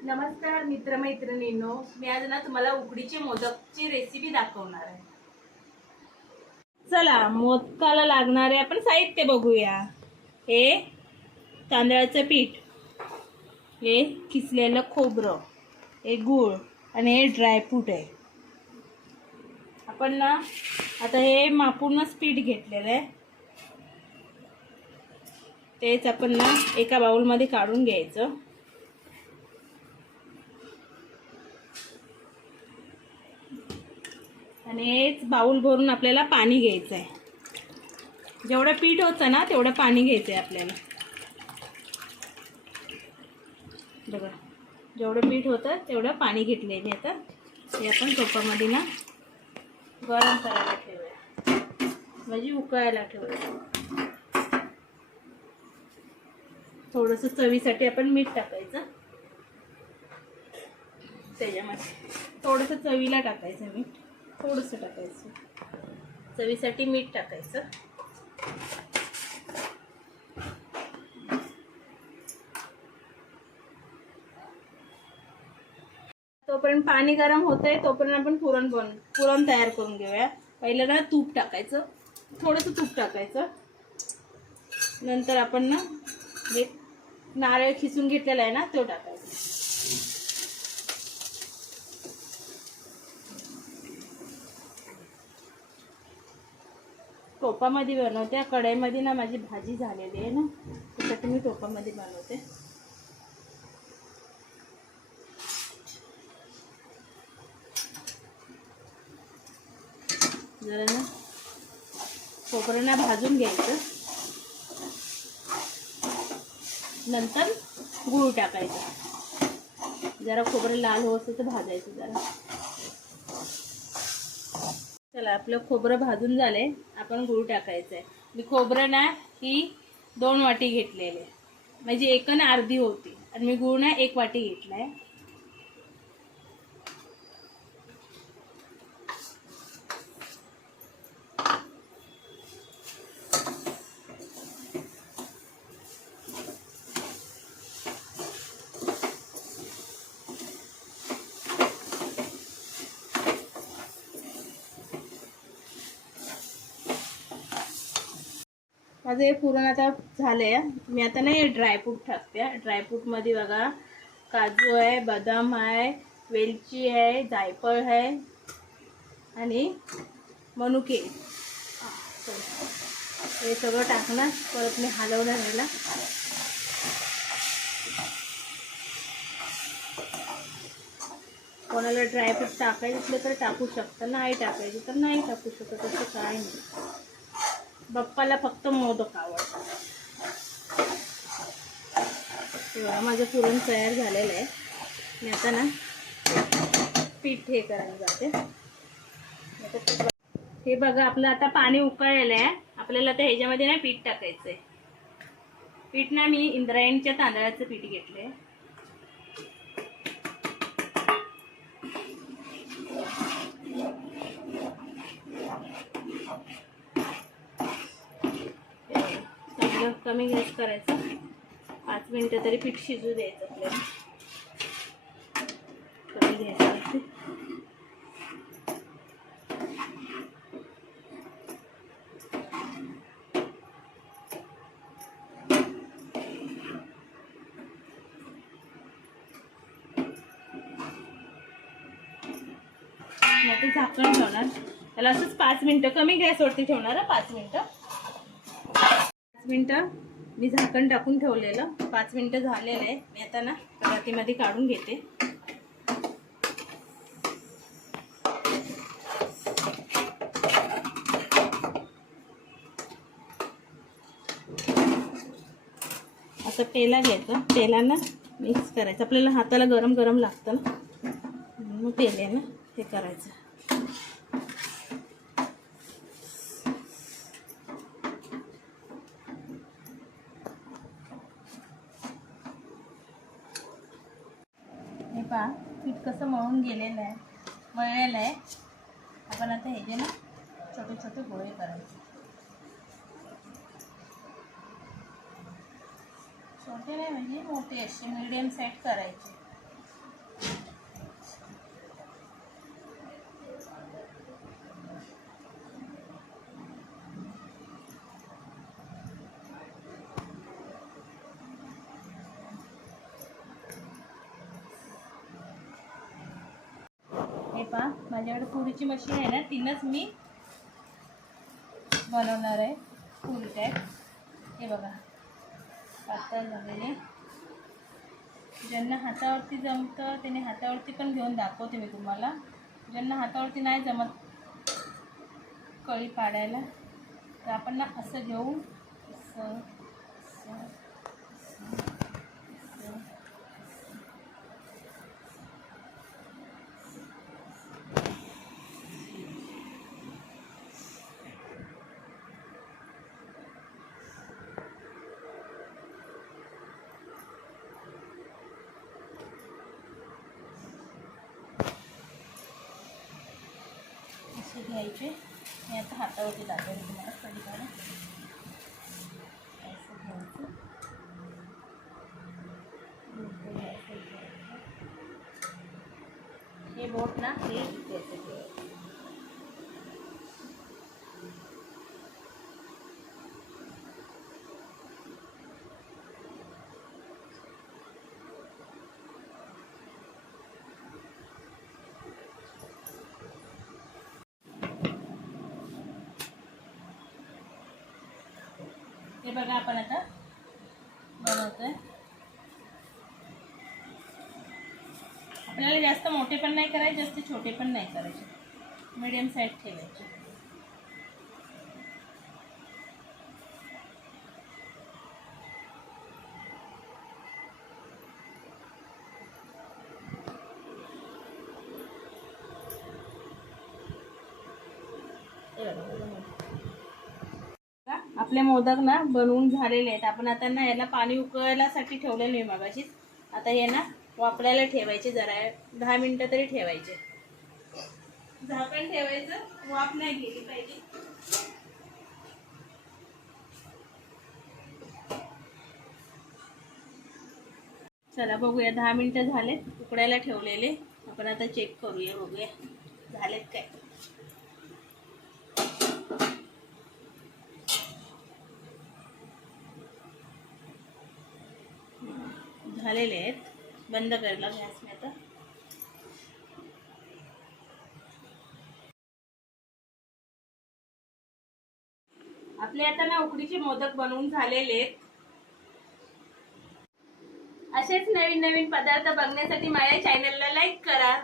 नमस्कार मित्रमैत्रिणींनो, मी आज ना तुम्हाला उकडीचे मोदकची रेसिपी दाखवणार आहे। चला मोदकाला लागणारे आपण साहित्य बघूया। हे तांदळाचं पीठ, हे किसलेलं खोबरं, हे गूळ आणि हे ड्रायफ्रूट आहे। आपण ना आता हे मापूनच पीठ घेतलेलं आहे, तेच आपण ना एका बाउलमध्ये काढून घ्यायचं। आणि हेच बाउल भरून आपल्याला पाणी घ्यायचं आहे। जेवढं पीठ होतं ना तेवढं पाणी घ्यायचं आहे आपल्याला। बघा, जेवढं पीठ होतं तेवढं पाणी घेतलंय मी। आता हे आपण टोपामध्ये ना गरम करायला ठेवूया, म्हणजे उकळायला ठेवूया। थोडंसं चवीसाठी आपण मीठ टाकायचं त्याच्यामध्ये, थोडंसं चवीला टाकायचं मीठ, थोडंसं टाकायचं चवीसाठी मीठ टाकायचं। तोपर्यंत पाणी गरम होतंय, तोपर्यंत आपण पुरण तयार करून घेऊया। पहिलं ना तूप टाकायचं, थोडंसं तूप टाकायचं। नंतर आपण ना हे नारळ खिसून घेतलेला आहे ना तो टाकायचा। टोपामध्ये बनवते, कढईमध्ये ना माझी भाजी झालेली आहे ना, त्यासाठी मी टोपामध्ये बनवते। जरा ना खोबरं ना भाजून घ्यायचं, नंतर गूळ टाकायचं। जरा खोबरं लाल होईपर्यंत भाजायचं जरा। चला, आपलं खोबरं भाजून झालंय, आपण गूळ टाकायचं आहे। मी खोबरं ना ही 2 वाटी घेतलेले, म्हणजे एकन अर्धी होती, आणि मी गूळ ना 1 वाटी घेतलाय। माझं हे पुरण आता झालंय। मी आता ना हे ड्रायफ्रूट टाकते। ड्रायफ्रूट मध्ये बघा, काजू आहे, बदाम आहे, वेलची आहे, जायफळ आहे आणि मनुके। हे सगळं टाकणार, परत मी हलवणार याला। कोणाला ड्रायफ्रूट टाकायचं असलं तर टाकू शकतं, नाही टाकायचं तर नाही टाकू शकत, असं काय नाही। बाप्पाला फक्त मोदक आवडतात। तेव्हा माझं पुरण तयार झालेलं आहे। मी आता ना पीठ हे करायला जाते। हे बघा, आपलं आता पाणी उकळलेलं आहे। आपल्याला आता ह्याच्यामध्ये ना पीठ टाकायचंय। पीठ ना मी इंद्रायणीच्या तांदळाचं पीठ घेतलंय। चांगलं कमी गॅस करायचं, 5 मिनिटं तरी पीठ शिजू द्यायचं आपल्याला, कमी गॅसवरती। आता झाकण ठेवणार त्याला, असंच 5 मिनिटं कमी गॅसवरती ठेवणार। 5 मिनिटं मी झाकण टाकून ठेवलेलं, 5 मिनिटं झालेलं आहे। मी आता ना परातीमध्ये काढून घेते। आता पेला घ्यायचा, पेलानं मिक्स करायचं। आपल्याला हाताला गरम गरम लागतं ना, मग पेल्यानं हे करायचं। हे पहा, पीठ कसं मळून गेलेलं आहे, मळलेलं आहे। आपण आता हे जे ना छोटे छोटे गोळे करायचे, छोटे नाही म्हणजे मोठे, असे मीडियम सेट करायचे। पहा माझ्याकडे पुरीची मशीन आहे ना, तिनंच मी बनवणार आहे पुरी टाईप. हे बघा पातळ झालेले. ज्यांना हातावरती जमतं त्याने हातावरती पण घेऊन दाखवते मी तुम्हाला. ज्यांना हातावरती नाही जमत कळी पाडायला तर आपण ना असं घेऊ, असं असं असं असं. असे घ्यायचे. मी आता हातावरती दाखवते तुम्हाला कधी काढा. असं घ्यायचं. हे बोट ना हे घ्यायचं. हे बघा आपण आता बनवतोय. आपल्याला जास्त मोठे पण नाही करायचे, जास्त छोटे पण नाही करायचे, मीडियम साईज ठेवायचे. आपले मोदक ना बनवून झालेले आहेत. आपण आता ना याला पाणी उकळण्यासाठी ठेवलेलं आहे मगाशीच. आता हे ना वापरायला ठेवायचे, जरा 10 मिनिटं तरी ठेवायचे. झाकण ठेवायचं, वाफ नाही गेली पाहिजे. चला बघूया, 10 मिनिटं झालेत उकडायला ठेवलेले. आपण आता चेक करूया, बघूया झालेत काय. झालेले आहेत. बंद करायला गॅस मी आता. आपले आता ना उकडीचे मोदक बनवून झालेले आहेत. असेच नवीन नवीन पदार्थ बघण्यासाठी माझ्या चॅनलला लाईक करा.